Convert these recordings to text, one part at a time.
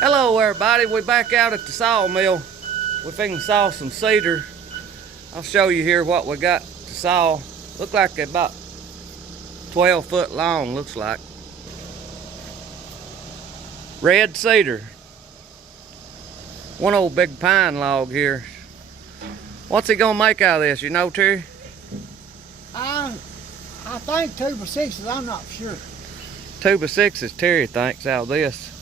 Hello everybody, we're back out at the sawmill. We're finna saw some cedar. I'll show you here what we got to saw. Look like they're about 12 foot long, looks like. Red cedar. One old big pine log here. What's he gonna make out of this, you know, Terry? I think 2x6s, I'm not sure. 2x6s, Terry thinks, out of this.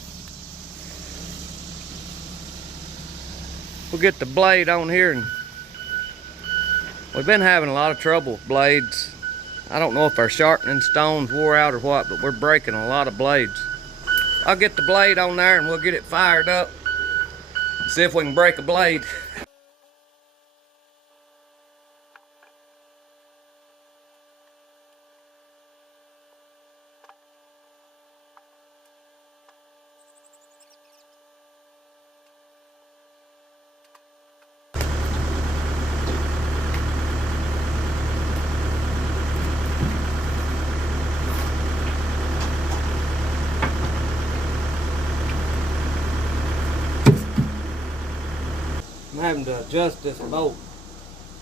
We'll get the blade on here, and we've been having a lot of trouble with blades. I don't know if our sharpening stones wore out or what, but we're breaking a lot of blades. I'll get the blade on there and we'll get it fired up. See if we can break a blade. I'm having to adjust this bolt.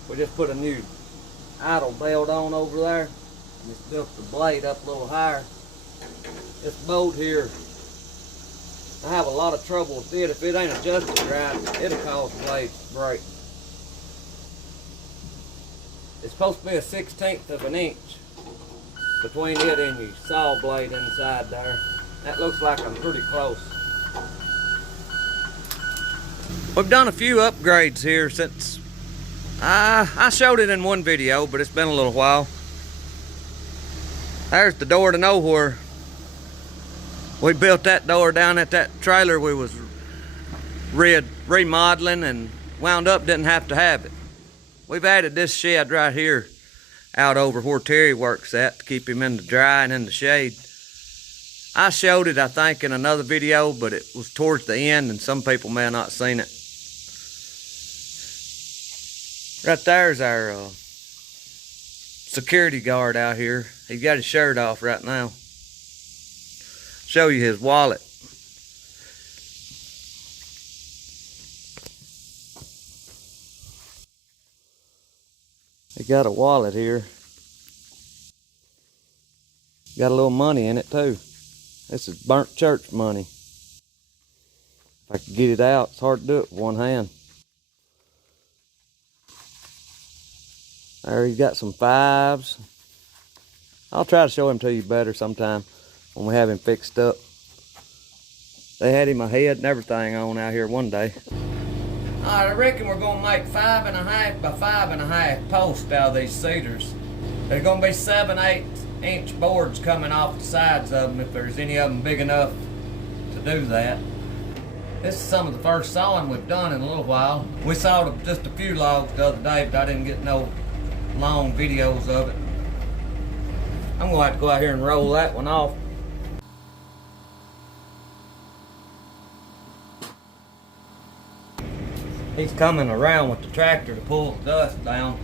We just put a new idle belt on over there, and just built the blade up a little higher. This bolt here, I have a lot of trouble with it. If it ain't adjusted right, it'll cause the blades to break. It's supposed to be a 1/16 of an inch between it and your saw blade inside there. That looks like I'm pretty close. We've done a few upgrades here since I showed it in one video, but it's been a little while. There's the door to nowhere. We built that door down at that trailer we was remodeling and wound up didn't have to have it. We've added this shed right here out over where Terry works at to keep him in the dry and in the shade. I showed it, I think, in another video, but it was towards the end and some people may have not seen it. Right there's our security guard out here. He's got his shirt off right now. Show you his wallet. He got a wallet here. Got a little money in it too. This is burntchurch money. If I could get it out, it's hard to do it with one hand. There, he's got some 5s. I'll try to show him to you better sometime when we have him fixed up. They had him a head and everything on out here one day. Alright, I reckon we're going to make 5.5 by 5.5 posts out of these cedars. There's going to be 7/8 inch boards coming off the sides of them if there's any of them big enough to do that. This is some of the first sawing we've done in a little while. We sawed just a few logs the other day, but I didn't get no long videos of it. I'm going to have to go out here and roll that one off. He's coming around with the tractor to pull the dust down.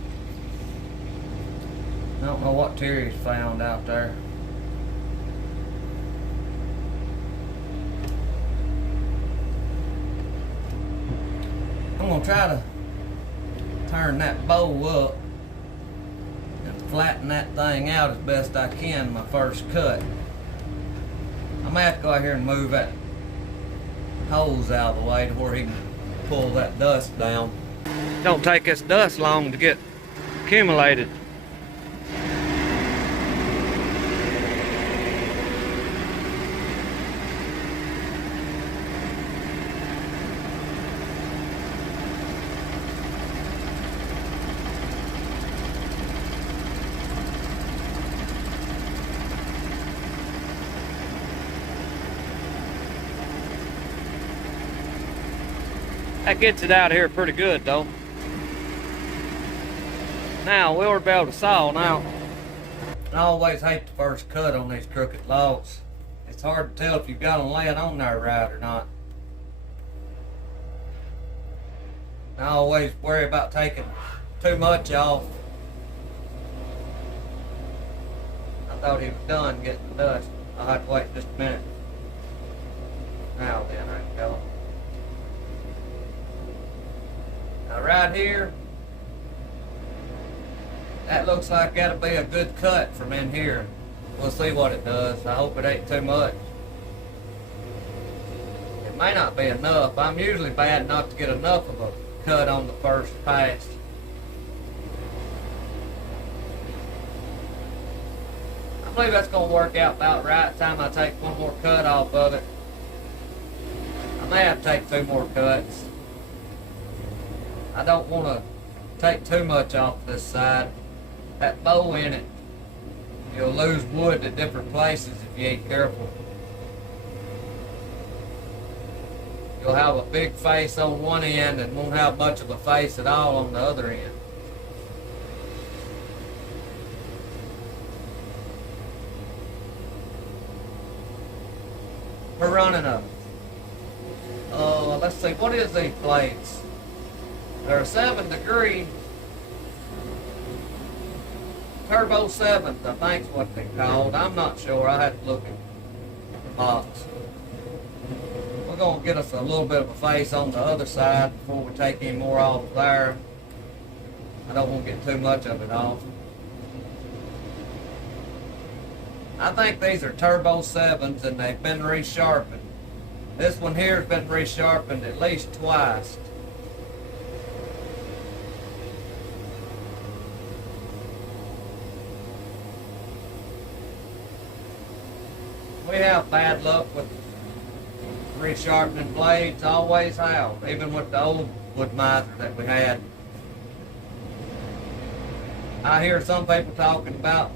I don't know what Terry's found out there. I'm going to try to turn that bow up and flatten that thing out as best I can my first cut. I may have to go out here and move that hose out of the way to where he can pull that dust down. Don't take this dust long to get accumulated. That gets it out of here pretty good though. Now we'll be able to saw now. I always hate the first cut on these crooked logs. It's hard to tell if you've got them laying on there right or not. I always worry about taking too much off. I thought he was done getting the dust. I'll have to wait just a minute. Now then, I can go. right here, that looks like that'll be a good cut from in here. We'll see what it does. I hope it ain't too much. It may not be enough. I'm usually bad not to get enough of a cut on the first pass. I believe that's going to work out about right. Time I take one more cut off of it. I may have to take 2 more cuts. I don't want to take too much off this side. That bow in it, you'll lose wood at different places if you ain't careful. You'll have a big face on one end and won't have much of a face at all on the other end. We're running a, let's see, what is these blades? They're 7-degree Turbo 7s, I think's what they're called. I'm not sure. I had to look at the box. We're going to get us a little bit of a face on the other side before we take any more off there. I don't want to get too much of it off. I think these are Turbo 7s and they've been resharpened. This one here has been resharpened at least twice. We have bad luck with resharpening blades, always have, even with the old woodmizer that we had. I hear some people talking about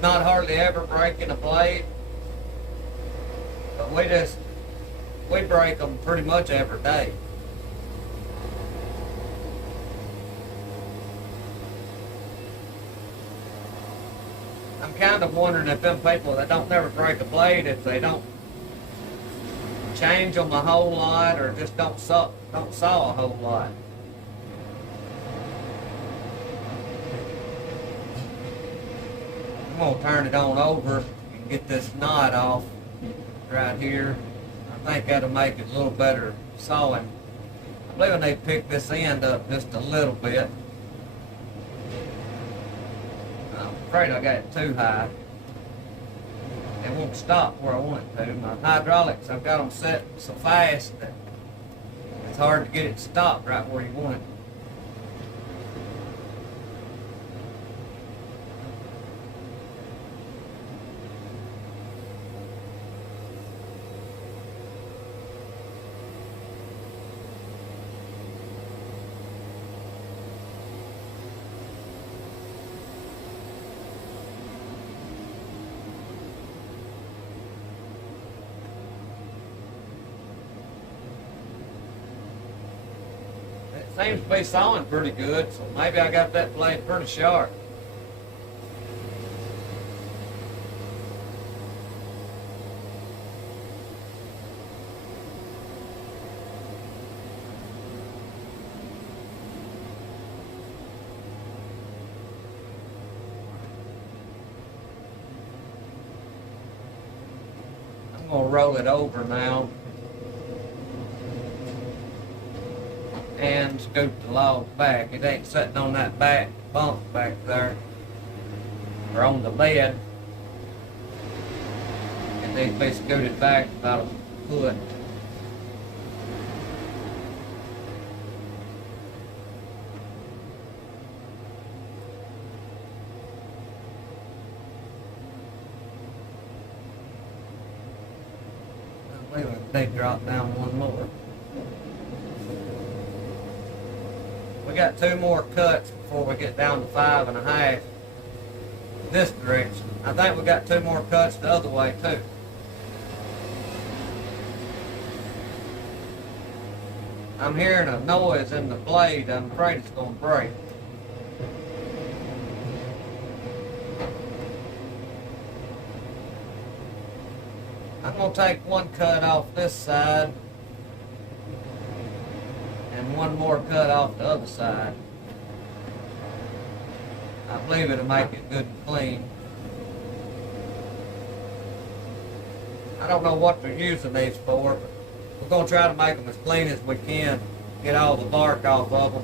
not hardly ever breaking a blade, but we break them pretty much every day. I'm kind of wondering if them people that don't never break a blade, if they don't change them a whole lot or just don't saw a whole lot. I'm going to turn it on over and get this knot off right here. I think that'll make it a little better sawing. I believe I need to pick this end up just a little bit. I'm afraid I got it too high. It won't stop where I want it to. My hydraulics, I've got them set so fast that it's hard to get it to stop right where you want it. Seems to be sawing pretty good, so maybe I got that blade pretty sharp. I'm going to roll it over now and scoop the log back. It ain't sitting on that back bump back there or on the bed. It needs to be scooted back about a foot. I believe I can drop down one more. We got 2 more cuts before we get down to 5.5 this direction. I think we got 2 more cuts the other way too. I'm hearing a noise in the blade. I'm afraid it's going to break. I'm going to take 1 cut off this side and 1 more cut off the other side. I believe it'll make it good and clean. I don't know what they're using these for, but we're going to try to make them as clean as we can. Get all the bark off of them.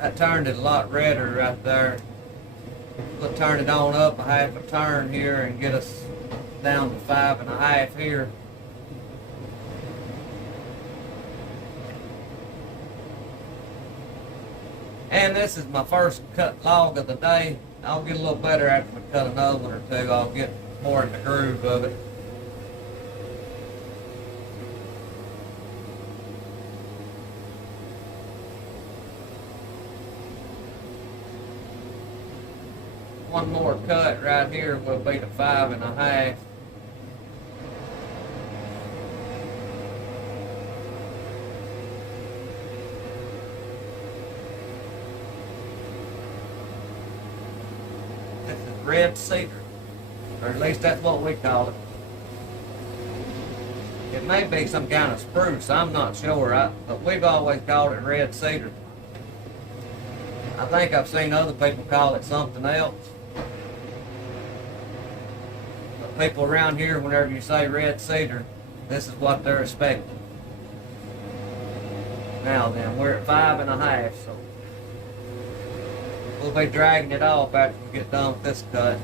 That turned it a lot redder right there. We'll turn it on up a half a turn here and get us down to 5.5 here. And this is my first cut log of the day. I'll get a little better after we cut another one or two. I'll get more in the groove of it. One more cut right here will be to 5.5. This is red cedar, or at least that's what we call it. It may be some kind of spruce, I'm not sure, but we've always called it red cedar. I think I've seen other people call it something else. But people around here, whenever you say red cedar, this is what they're expecting. Now then, we're at 5.5, so we'll be dragging it off after we get done with this cut.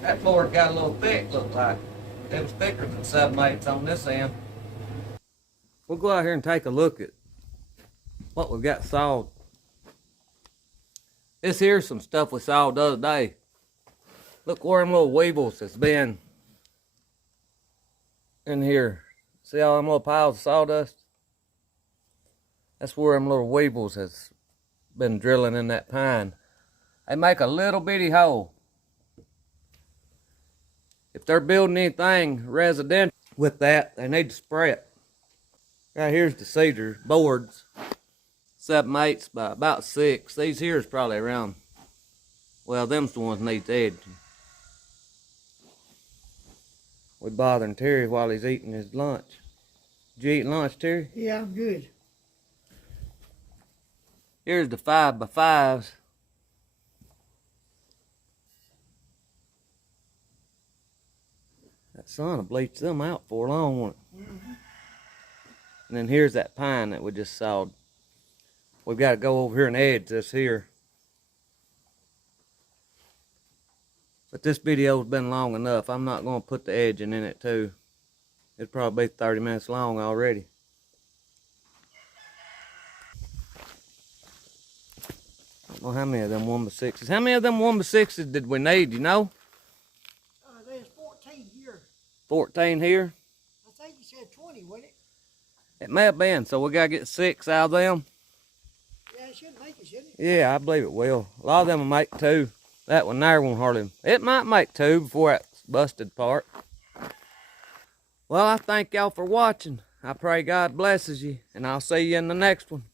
That board got a little thick, looked like. It was thicker than 7/8 on this end. We'll go out here and take a look at what we got sawed. This here's some stuff we sawed the other day. Look where them little weevils has been in here. See all them little piles of sawdust? That's where them little weevils has been drilling in that pine. They make a little bitty hole. If they're building anything residential with that, they need to spray it. Right here's the cedar boards. 7/8 by about 6. These here is probably around, well, them's the ones that need edging. We bothering Terry while he's eating his lunch. Did you eat lunch, Terry? Yeah, I'm good. Here's the 5x5s. That sun will bleach them out for long, won't it? Mm-hmm. And then here's that pine that we just sawed. We've got to go over here and edge this here. But this video's been long enough. I'm not going to put the edging in it too. It'll probably be 30 minutes long already. I don't know how many of them 1x6s. How many of them 1x6s did we need, you know? There's 14 here. 14 here? I think you said 20, wasn't it? It may have been, so we got to get 6 out of them. Yeah, it should make it, shouldn't it? Yeah, I believe it will. A lot of them will make 2. That one there won't hardly. It might make 2 before that's busted part. Well, I thank y'all for watching. I pray God blesses you, and I'll see you in the next one.